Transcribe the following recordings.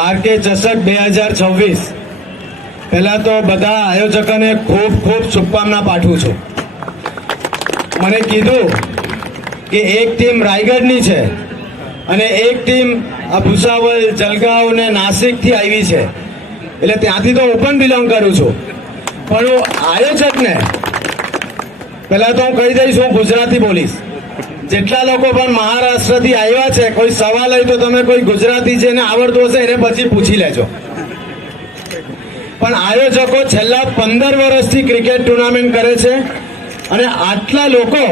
R K ચષક બે હજાર છવ્વીસ. પહેલા તો બધા આયોજકોને ખૂબ ખૂબ શુભકામના પાઠવું છું. મને કીધું કે એક ટીમ રાયગઢની છે અને એક ટીમ આ ભૂસાવલ જલગાંવ ને નાસિકથી આવી છે. એટલે ત્યાંથી તો હું પણ બિલોંગ કરું છું. પણ હું આયોજકને, પહેલાં તો હું કહી દઈશ, હું ગુજરાતી બોલીશ. જેટલા લોકો પણ મહારાષ્ટ્રથી આવ્યા છે, કોઈ સવાલ હોય તો તમે કોઈ ગુજરાતી છે ને આવડતું હશે એને પછી પૂછી લેજો. પણ આયોજકો છેલ્લા પંદર વર્ષથી ક્રિકેટ ટુર્નામેન્ટ કરે છે અને આટલા લોકો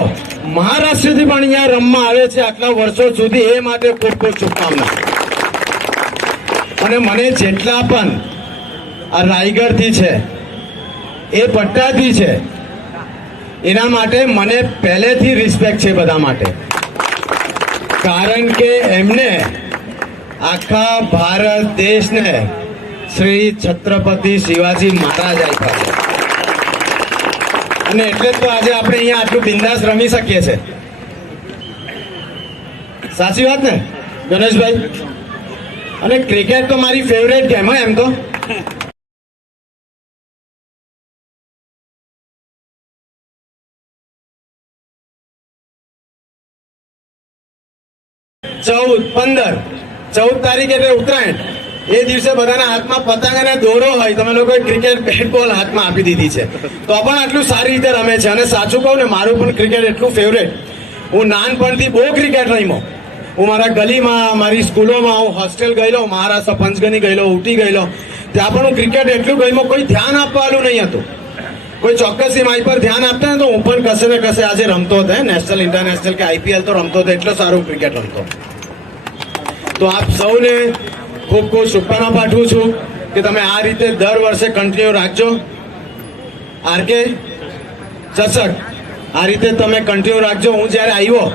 મહારાષ્ટ્રથી પણ અહીંયા રમવા આવે છે આટલા વર્ષો સુધી, એ માટે ખૂબ ખૂબ શુભકામના. અને મને જેટલા પણ આ રાયગઢથી છે, એ પટ્ટાથી છે એના માટે મને પહેલેથી રિસ્પેક્ટ છે બધા માટે. કારણ કે એમને આખા ભારત દેશને શ્રી છત્રપતિ શિવાજી મહારાજ આપ્યા છે. અને એટલે જ તો આજે આપણે અહીંયા આટલું બિંદાસ રમી શકીએ છીએ સાચી વાત ને? ગણેશભાઈ? અને ક્રિકેટ તો મારી ફેવરેટ ગેમ હોય એમ તો. ચૌદ, પંદર. ચૌદ તારીખે એટલે ઉત્તરાયણ. એ દિવસે બધાના હાથમાં પતંગ અને દોરો હોય. તમે લોકોએ ક્રિકેટ બેટ બોલ હાથમાં આપી દીધી છે. તો પણ આટલું સારી રીતે રમે છે. અને સાચું કહું ને, મારું પણ ક્રિકેટ એટલું ફેવરેટ હું નાનપણથી બહુ ક્રિકેટ રમ્યો. હું મારા ગલીમાં, મારી સ્કૂલોમાં, હું હોસ્ટેલ ગયેલો, મહારાષ્ટ્ર પંચગની ગયેલો ઉટી ગયેલો. ત્યાં પણ હું ક્રિકેટ એટલું ગયેલો કોઈ ધ્યાન આપવાનું નહીં હતું. કોઈ ચોક્કસ મારી પર ધ્યાન આપતા તો હું પણ કશે ને કશે આજે રમતો હતો નેશનલ ઇન્ટરનેશનલ કે આઈપીએલ તો રમતો હતો, એટલો સારું ક્રિકેટ રમતો. તો આપ સૌને ખૂબ ખૂબ શુભકામના પાઠવું છું કે તમે આ રીતે દર વર્ષે કન્ટિન્યુ રાખજો. આરકે ચષક આ રીતે તમે કન્ટિન્યુ રાખજો. હું જ્યારે આવ્યો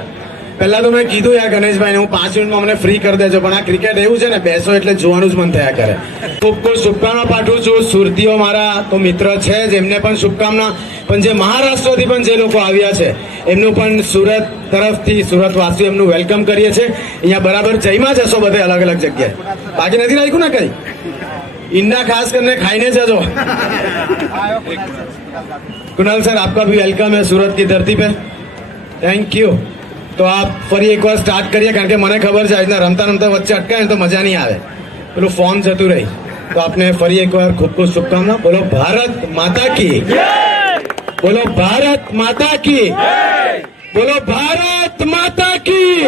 પહેલા તો મેં કીધું યાર ગણેશભાઈને હું પાંચ મિનિટમાં મને ફ્રી કરી દેજો પણ આ ક્રિકેટ એવું છે ને બેસો એટલે જોવાનું જ મન થયા કરે ખૂબ ખૂબ શુભકામના પાઠવું છું સુરતીઓ મારા તો મિત્ર છે જ એમને પણ શુભકામના પણ જે મહારાષ્ટ્રથી પણ જે લોકો આવ્યા છે એમનું પણ સુરત તરફથી સુરત વાસીઓ એમનું વેલકમ કરીએ છીએ અહીંયા બરાબર જઈમાં જશો બધે અલગ અલગ જગ્યાએ બાકી નથી રાખ્યું ને કઈ ઈંડા ખાસ કરીને ખાઈને જજો कुणाल सर आपका भी वेलकम है सूरत की धरती पे થેન્ક યુ તો આપ ફરી એકવાર સ્ટાર્ટ કરીએ, કારણ કે મને ખબર છે, આજના રમતા રમતા વચ્ચે અટકાય તો મજા નહીં આવે. પેલું ફોર્મ જતું રહી. તો આપને ફરી એકવાર ખૂબ ખૂબ શુભકામના. બોલો, ભારત માતા કી. બોલો, ભારત માતા કી. બોલો, ભારત માતા કી.